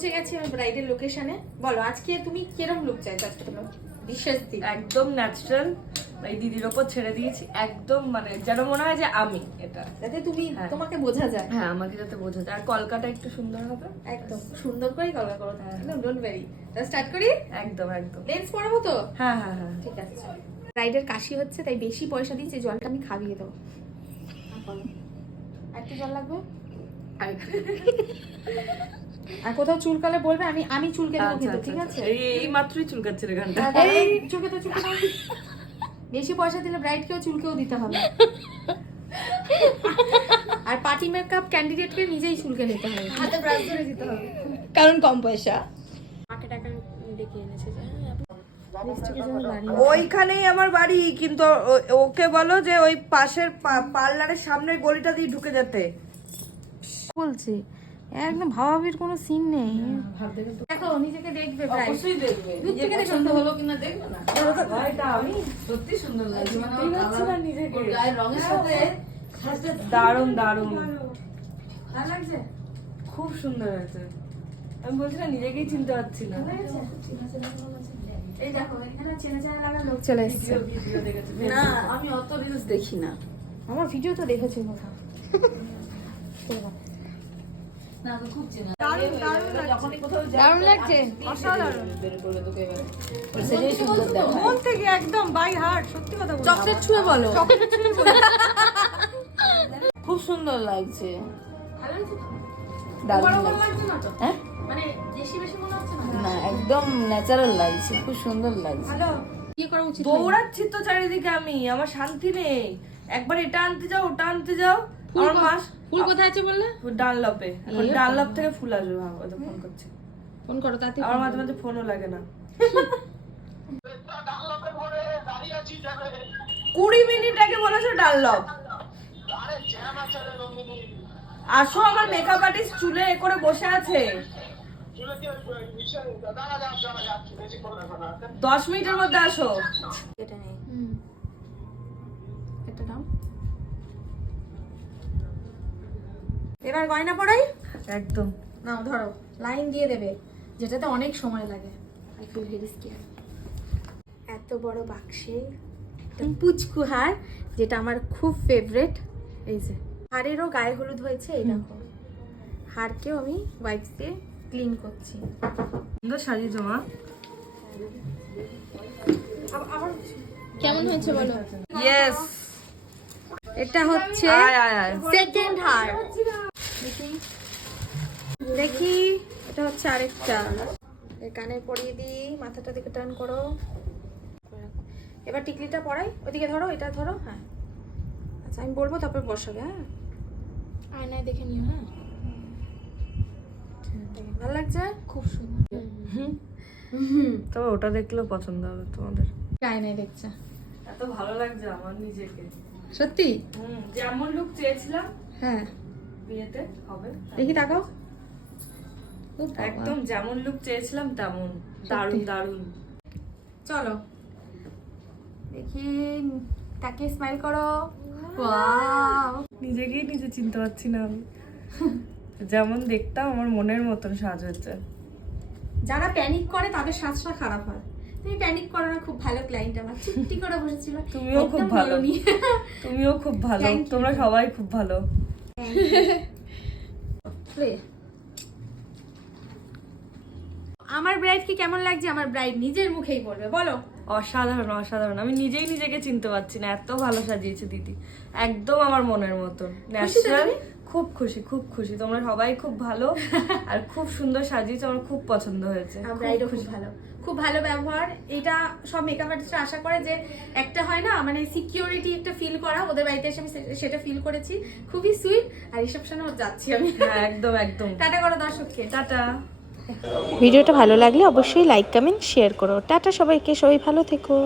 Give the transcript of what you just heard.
পৌঁছে গেছি আমি ব্রাইডের লোকেশনে। বলো আজকে তুমি কিরকম লুক চাইছো? আজকে তোমার বিশেষ দিন, একদম ন্যাচারাল, এই দিদির ওপর ছেড়ে দিয়েছি একদম, মানে যেন মনে হয় যে আমি এটা, যাতে তুমি তোমাকে বোঝা যায়। হ্যাঁ আমাকে যাতে বোঝা যায়, আর কলকাতা একটু সুন্দর হবে। একদম সুন্দর করেই কলকা করো, একদম ডোন্ট ভেরি। তাহলে স্টার্ট করি। একদম একদম। লেন্স পরাবো তো? হ্যাঁ হ্যাঁ হ্যাঁ ঠিক আছে। ব্রাইডের কাশি হচ্ছে তাই বেশি পয়সা দিয়েছি, জলটা আমি খাবিয়ে দেবো। একটু জল লাগবে। আর কোথাও চুলকালে বলবে, আমি চুলকে দেবো কিন্তু, ঠিক আছে? এই মাত্রই চুলকাচ্ছে রে গানটা। এই চুলকে তো চুলকে দাও। বেশি পয়সা দিলে ব্রাইডকেও চুলকেও দিতে হবে। আর পার্টি মেকআপ ক্যান্ডিডেটকে নিজেই চুলকে নিতে হবে, হাতে ব্রাশ ধরে দিতে হবে, কারণ কম পয়সা। মাকে টাকা ডেকে এনেছে যে লিপস্টিকের জন্য দাঁড়িয়ে ওইখানেই আমার বাড়ি, কিন্তু ওকে বলো যে ওই পাশের পার্লারের সামনের গলিটা দিয়ে ঢুকে যেতে বলছি। একদম ভাবাবির কোনো সিন নেই। দেখো নিজেকে দেখবে, অবশ্যই দেখবে, দূর থেকে দেখো। পছন্দ হলো কিনা দেখবে না। এটা আমি সত্যি সুন্দর লাগছে, মানে আমার কালার, নিজেকে ওর গায়ের রঙের সাথে দারুণ দারুণ ভালো লাগছে। খুব সুন্দর হয়েছে। আমি বলছি না, নিজেকেই চিনতে পারছি না। এই দেখো এখানে চেনা চেনা লাগা লোক চলে এসেছে। ভিডিও দেখেছি না, আমি অত রিলস দেখি না। আমার ভিডিও তো দেখেছি কোথাও। না তো খুব চেনা। যখনই কোথাও যাই, দারুণ লাগছে, অসাধারণ। বের করবে তোকে এবারে। সেটাই সুন্দর দেখায়। মন থেকে একদম বাই হার্ট, সত্যি কথা বলছি। চকলেট ছুঁয়ে বলো। খুব সুন্দর লাগছে। ভালো লাগছে তো? দারুণ বড় বড় লাগছে। লাগছে না তো? হ্যাঁ, মানে বেশি বেশি মনে হচ্ছে না? না একদম ন্যাচারাল লাগছে, খুব সুন্দর লাগছে। ভালো। কি করা উচিত? দৌড়াচ্ছি তো চারিদিকে আমি, আমার শান্তি নেই। একবার এটা আনতে যাও, ওটা আনতে যাও। আমার মাস ফুল কোথায় আছে বললে? ডানলপে, এখন ডানলপ থেকে ফুল আসবে। ভাবো তো, ফোন করছে। ফোন করো তাতে। আমার মাঝে মাঝে ফোনও লাগে না। 20 মিনিট আগে বলেছো ডানলপ। আসো, আমার মেকআপ আর্টিস্ট চুলে এ করে বসে আছে। 10 মিনিটের মধ্যে আসো। এটা নেই। এটা দাও। এবার গয়না পড়াই। একদম। নাও ধরো, লাইন দিয়ে দেবে, যেটাতে অনেক সময় লাগে। I feel very scare. এত বড় বাক্সে একটা পুচকু হার, যেটা আমার খুব ফেভারিট। এই যে হারেরও গায়ে হলুদ হয়েছে, এই দেখো। হারকেও আমি ওয়াইপস দিয়ে ক্লিন করছি। সুন্দর সাজিয়েছো মা। আবার কেমন হয়েছে বলো? ইয়েস। এটা হচ্ছে আয় আয় আয়। সেকেন্ড হার। দেখি দেখি, এটা হচ্ছে আরেকটা। এই কানে পরিয়ে দিই, মাথাটা দিকে টার্ন করো। এবার টিকলিটা পরাই, ওইদিকে ধরো, এটা ধরো। হ্যাঁ আচ্ছা, আমি বলবো তারপর বসাবে। হ্যাঁ, আয়নায় দেখে নিও। হ্যাঁ, ভালো লাগছে? খুব সুন্দর। তবে ওটা দেখলেও পছন্দ হবে তোমাদের। আয়নায় দেখছে। এত ভালো লাগছে আমার নিজেকে। সত্যি? যেমন লুক চেয়েছিলাম হ্যাঁ, বিয়েতে হবে, দেখি তাকাও। একদম যেমন লুক চেয়েছিলাম তেমন। দারুণ দারুণ। চলো দেখি, তাকে স্মাইল করো। ওয়াও, নিজেকেই নিজে চিনতে পারছি না আমি। যেমন দেখতাম আমার মনের মতন সাজ হয়েছে। যারা প্যানিক করে তাদের সাজটা খারাপ হয়। তুমি প্যানিক করো না, খুব ভালো ক্লায়েন্ট আমার, চুপটি করে বসেছিল। তুমিও খুব একদম ভালো। বলোনি। তুমিও খুব ভালো, Thank you. তোমরা সবাই খুব ভালো। আমার ব্রাইড কি কেমন লাগছে? আমার ব্রাইড নিজের মুখেই বলবে, বলো। অসাধারণ অসাধারণ, আমি নিজেই নিজেকে চিনতে পারছি না, এত ভালো সাজিয়েছে দিদি। একদম আমার মনের মতন ন্যাচারাল। খুব খুশি, খুব খুশি। তোমরা সবাই খুব ভালো আর খুব সুন্দর সাজিয়েছো, আমার খুব পছন্দ হয়েছে। আমার ব্রাইডও খুব ভালো, খুব ভালো ব্যবহার। এটা সব মেকআপ আর্টিস্টরা আশা করে যে একটা হয় না, মানে সিকিউরিটি একটা ফিল করা। ওদের বাড়িতে এসে আমি সেটা ফিল করেছি। খুবই সুইট। আর রিসেপশনে যাচ্ছি আমি। হ্যাঁ একদম একদম। টাটা করো দর্শককে। টাটা। ভিডিওটা ভালো লাগলে অবশ্যই লাইক কমেন্ট শেয়ার করো। টাটা সবাইকে, সবাই ভালো থেকো।